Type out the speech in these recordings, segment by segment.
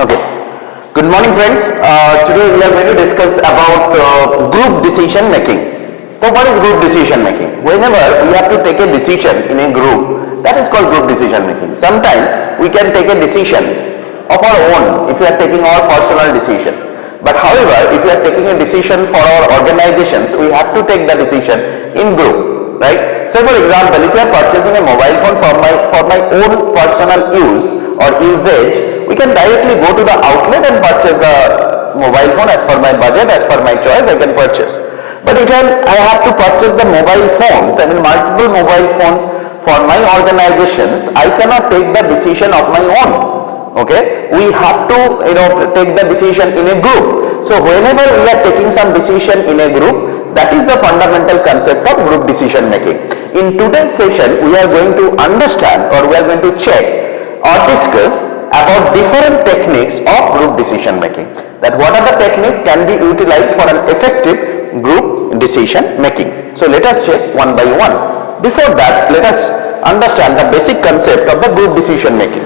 Okay. Good morning, friends. Today we are going to discuss about group decision making. So, what is group decision making? Whenever we have to take a decision in a group, that is called group decision making. Sometimes we can take a decision of our own if we are taking our personal decision. But however, if we are taking a decision for our organizations, we have to take the decision in group, right? So, for example, if you are purchasing a mobile phone for my own personal use or usage, we can directly go to the outlet and purchase the mobile phone as per my budget, as per my choice. I can purchase. But if I have to purchase the mobile phones, I mean multiple mobile phones for my organizations, I cannot take the decision of my own. Okay, we have to take the decision in a group. So whenever we are taking some decision in a group, that is the fundamental concept of group decision making. In today's session, we are going to understand, or we are going to check or discuss about different techniques of group decision making. That what are the techniques can be utilized for an effective group decision making. So let us check one by one. Before that, let us understand the basic concept of the group decision making.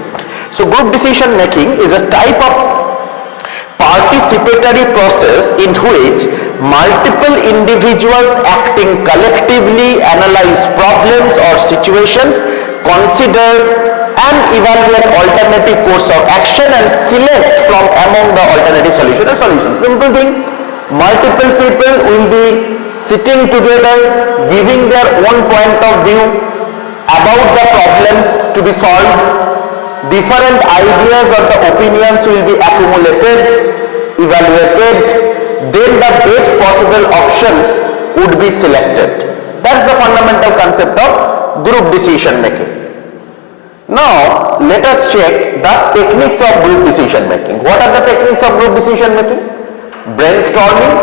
So group decision making is a type of participatory process in which multiple individuals acting collectively analyze problems or situations, consider and evaluate alternative course of action and select from among the alternative solution or solutions. Simple thing, multiple people will be sitting together giving their own point of view about the problems to be solved. Different ideas or the opinions will be accumulated, evaluated, then the best possible options would be selected. That's the fundamental concept of group decision making. Now, let us check the techniques of group decision making. What are the techniques of group decision making? Brainstorming,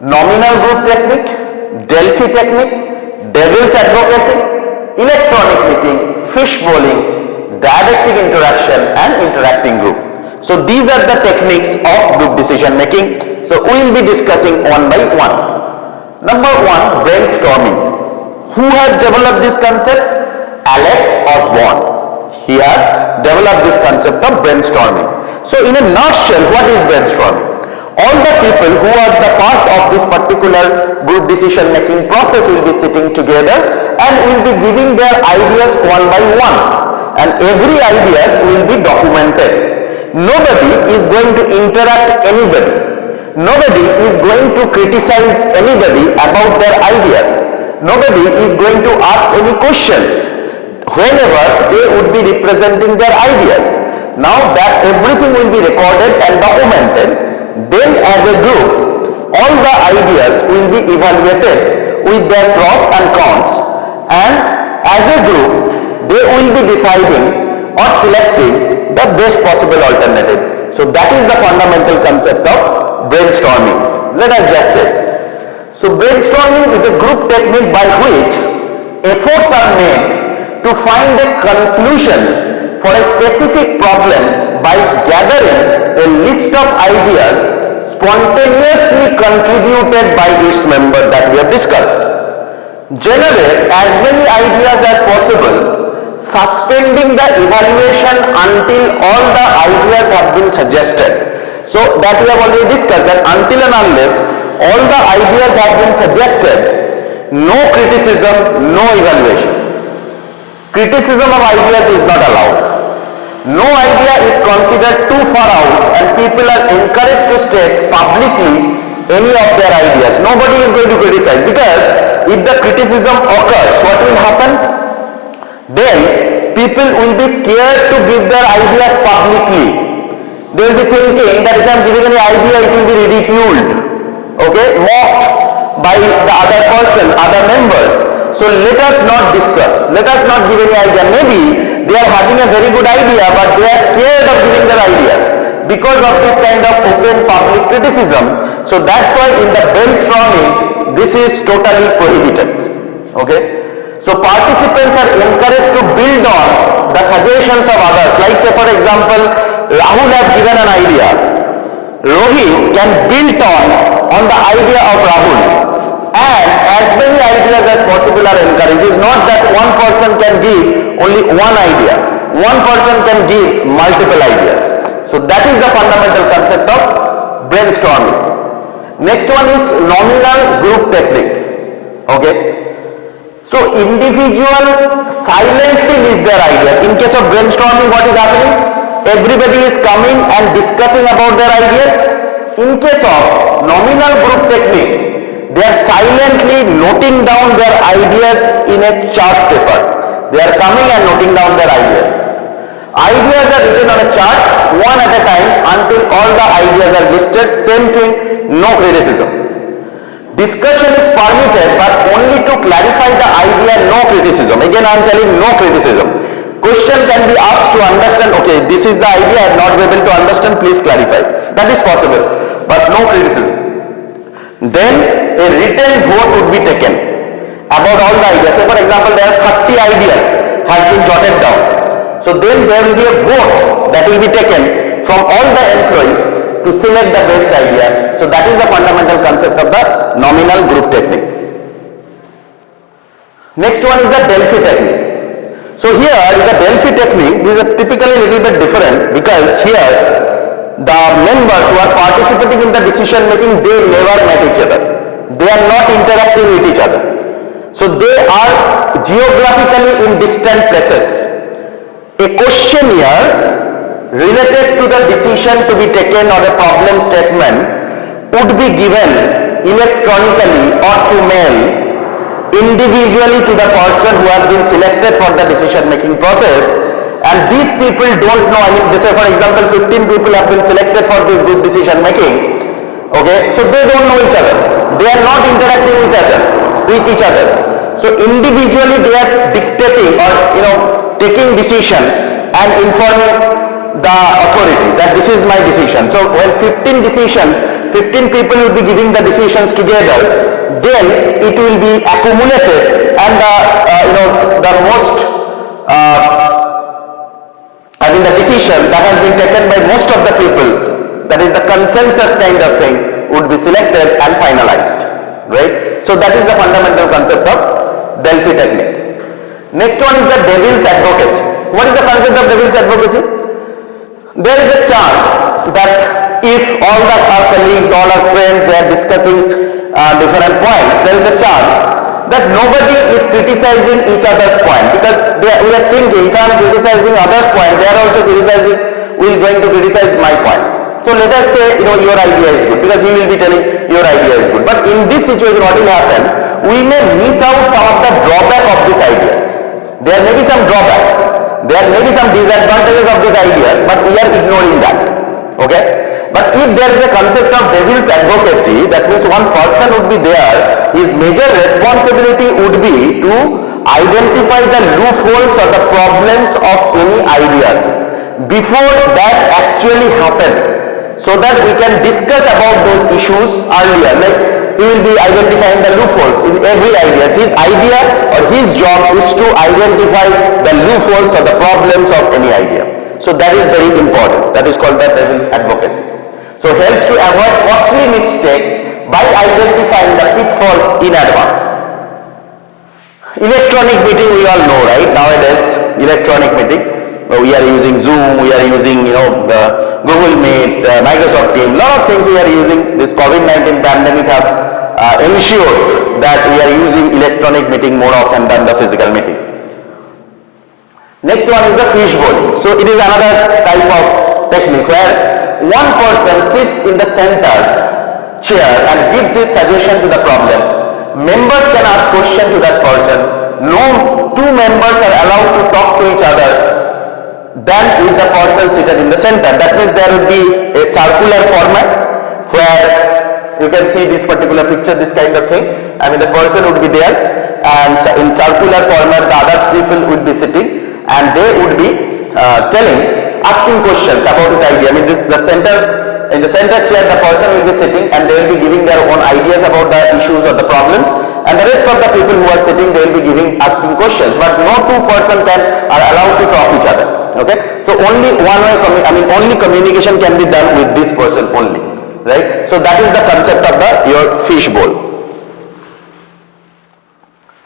nominal group technique, Delphi technique, devil's advocacy, electronic meeting, fish bowling, dialectic interaction and interacting group. So these are the techniques of group decision making. So we will be discussing one by one. Number one, brainstorming. Who has developed this concept? Alex Osborne. He has developed this concept of brainstorming. So in a nutshell, what is brainstorming? All the people who are the part of this particular group decision making process will be sitting together and will be giving their ideas one by one. And every ideas will be documented. Nobody is going to interact anybody. Nobody is going to criticize anybody about their ideas. Nobody is going to ask any questions whenever they would be representing their ideas. Now that everything will be recorded and documented, then as a group, all the ideas will be evaluated with their pros and cons, and as a group, they will be deciding or selecting the best possible alternative. So that is the fundamental concept of brainstorming. Let us just check. So brainstorming is a group technique by which efforts are made to find a conclusion for a specific problem by gathering a list of ideas spontaneously contributed by its member that we have discussed. Generate as many ideas as possible, suspending the evaluation until all the ideas have been suggested. So that we have already discussed, that until and unless all the ideas have been suggested, no criticism, no evaluation. Criticism of ideas is not allowed. No idea is considered too far out and people are encouraged to state publicly any of their ideas. Nobody is going to criticize, because if the criticism occurs, what will happen? Then people will be scared to give their ideas publicly. They will be thinking that if I am giving any idea, it will be ridiculed, okay, mocked by the other person, other members. So let us not discuss, let us not give any idea. Maybe they are having a very good idea, but they are scared of giving their ideas because of this kind of open public criticism. So that's why in the brainstorming, this is totally prohibited, okay. So participants are encouraged to build on the suggestions of others. Like say for example, Rahul has given an idea. Rohit can build on the idea of Rahul. And as many ideas as possible are encouraged. It is not that one person can give only one idea. One person can give multiple ideas. So that is the fundamental concept of brainstorming. Next one is nominal group technique. Okay. So individual silently list their ideas. In case of brainstorming, what is happening? Everybody is coming and discussing about their ideas. In case of nominal group technique, they are silently noting down their ideas in a chart paper. They are coming and noting down their ideas. Ideas are written on a chart, one at a time, until all the ideas are listed. Same thing, no criticism. Discussion is permitted, but only to clarify the idea, no criticism. Again, I am telling no criticism. Question can be asked to understand, okay, this is the idea, I am not able to understand, please clarify. That is possible, but no criticism. Then a written vote would be taken about all the ideas. Say for example, there are 30 ideas have been jotted down. So then there will be a vote that will be taken from all the employees to select the best idea. So that is the fundamental concept of the nominal group technique. Next one is the Delphi technique. So here is the Delphi technique. This is typically a little bit different because here the members who are participating in the decision making, they never met each other. They are not interacting with each other. So they are geographically in distant places. A questionnaire related to the decision to be taken or a problem statement would be given electronically or through mail individually to the person who has been selected for the decision making process, and these people don't know. I mean, they say for example 15 people have been selected for this group decision making. Okay, so they don't know each other. They are not interacting with each other. So individually they are dictating or taking decisions and informing the authority that this is my decision. So when 15 people will be giving the decisions together, then it will be accumulated, and the most the decision that has been taken by most of the people, that is the consensus kind of thing, would be selected and finalized, right? So that is the fundamental concept of Delphi technique. Next one is the devil's advocacy. What is the concept of devil's advocacy? There is a chance that if all our colleagues, all our friends, they are discussing different points, there is a chance that nobody is criticizing each other's point, because we are thinking, if I am criticizing others' point, they are also criticizing, we are going to criticize my point. So let us say, your idea is good, because he will be telling your idea is good. But in this situation, what will happen? We may miss out some of the drawback of these ideas. There may be some drawbacks. There may be some disadvantages of these ideas, but we are ignoring that. Okay? But if there is a concept of devil's advocacy, that means one person would be there, his major responsibility would be to identify the loopholes or the problems of any ideas before that actually happen, so that we can discuss about those issues earlier. Like he will be identifying the loopholes in every idea. His idea or his job is to identify the loopholes or the problems of any idea. So that is very important. That is called the devil's advocacy. So helps to avoid costly mistake by identifying the pitfalls in advance. Electronic meeting, we all know, right? Nowadays, electronic meeting. We are using Zoom, we are using, the Google Meet, Microsoft Teams, lot of things we are using. This COVID-19 pandemic have ensured that we are using electronic meeting more often than the physical meeting. Next one is the fishbowl. So it is another type of technique where one person sits in the center chair and gives his suggestion to the problem. Members can ask questions to that person. No two members are allowed to talk to each other than with the person seated in the center. That means there will be a circular format where you can see this particular picture, this kind of thing. I mean, the person would be there, and in circular format the other people would be sitting, and they would be asking questions about his idea. I mean, in the center chair the person will be sitting and they will be giving their own ideas about the issues or the problems, and the rest of the people who are sitting, they will be asking questions, but no two persons are allowed to talk each other. Okay, so only only communication can be done with this person only, right? So that is the concept of your fishbowl.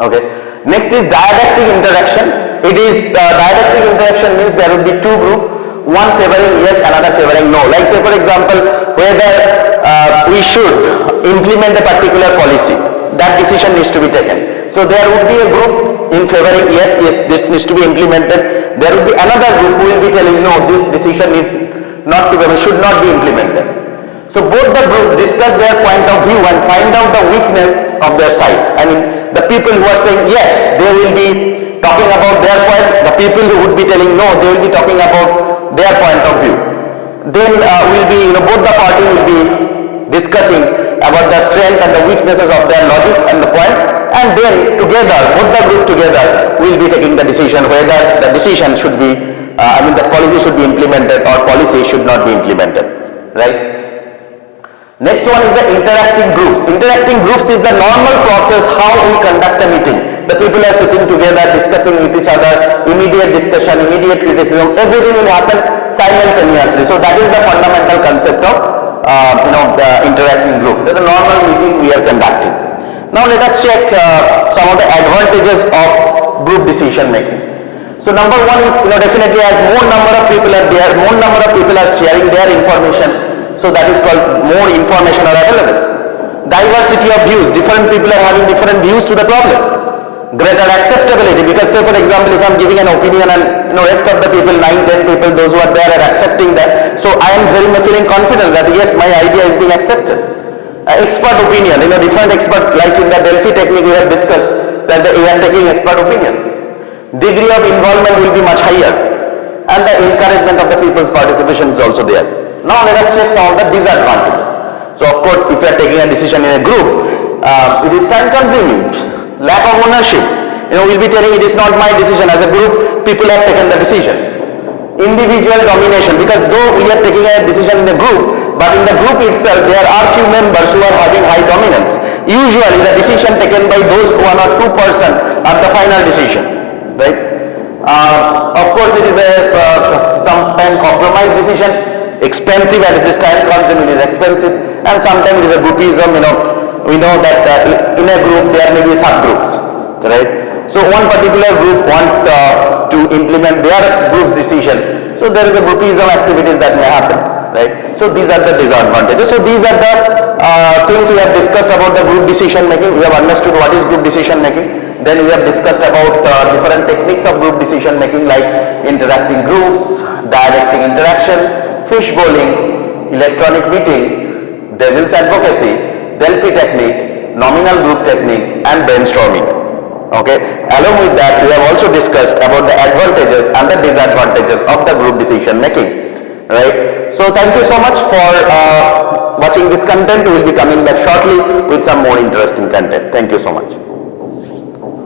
Okay, next is dialectic interaction. It is dialectic interaction means there will be two groups. one favoring yes, another favoring no. Like say for example, whether we should implement a particular policy, that decision needs to be taken. So there would be a group in favoring yes, this needs to be implemented. There would be another group who will be telling no, this decision should not be implemented. So both the groups discuss their point of view and find out the weakness of their side. I mean, the people who are saying yes, they will be talking about their point. The people who would be telling no, they will be talking about their point of view. Then both the parties will be discussing about the strength and the weaknesses of their logic and the point, and then together, both the group together will be taking the decision whether the decision should be, the policy should be implemented or policy should not be implemented, right? Next one is the interacting groups. Interacting groups is the normal process how we conduct a meeting. The people are sitting together, discussing with each other, immediate discussion, immediate criticism, everything will happen simultaneously. So that is the fundamental concept of the interacting group. That is a normal meeting we are conducting. Now let us check some of the advantages of group decision making. So number one is, definitely as more number of people are there, more number of people are sharing their information. So that is called more information are available. Diversity of views, different people are having different views to the problem. Greater acceptability, because say for example if I am giving an opinion and rest of the people, 9-10 people, those who are there are accepting that. So I am very much feeling confident that yes, my idea is being accepted. Expert opinion, different expert, like in the Delphi technique we have discussed that they are taking expert opinion. Degree of involvement will be much higher and the encouragement of the people's participation is also there. Now let us check some of the disadvantages. So of course, if you are taking a decision in a group, it is time consuming, lack of ownership. We'll be telling it is not my decision. As a group, people have taken the decision. Individual domination, because though we are taking a decision in a group, but in the group itself, there are few members who are having high dominance. Usually the decision taken by those 1 or 2% are the final decision, right? Of course, it is a sometimes compromise decision. Expensive, and it is time consuming, it is expensive, and sometimes it is a groupism. We know that in a group there may be subgroups, right? So one particular group want to implement their group's decision, so there is a groupism activities that may happen, right? So these are the disadvantages. So these are the things we have discussed about the group decision making. We have understood what is group decision making. Then we have discussed about different techniques of group decision making, like interacting groups, dialectic interaction, fish bowling, electronic meeting, devil's advocacy, Delphi technique, nominal group technique, and brainstorming. Okay. Along with that, we have also discussed about the advantages and the disadvantages of the group decision making. Right. So thank you so much for watching this content. We will be coming back shortly with some more interesting content. Thank you so much.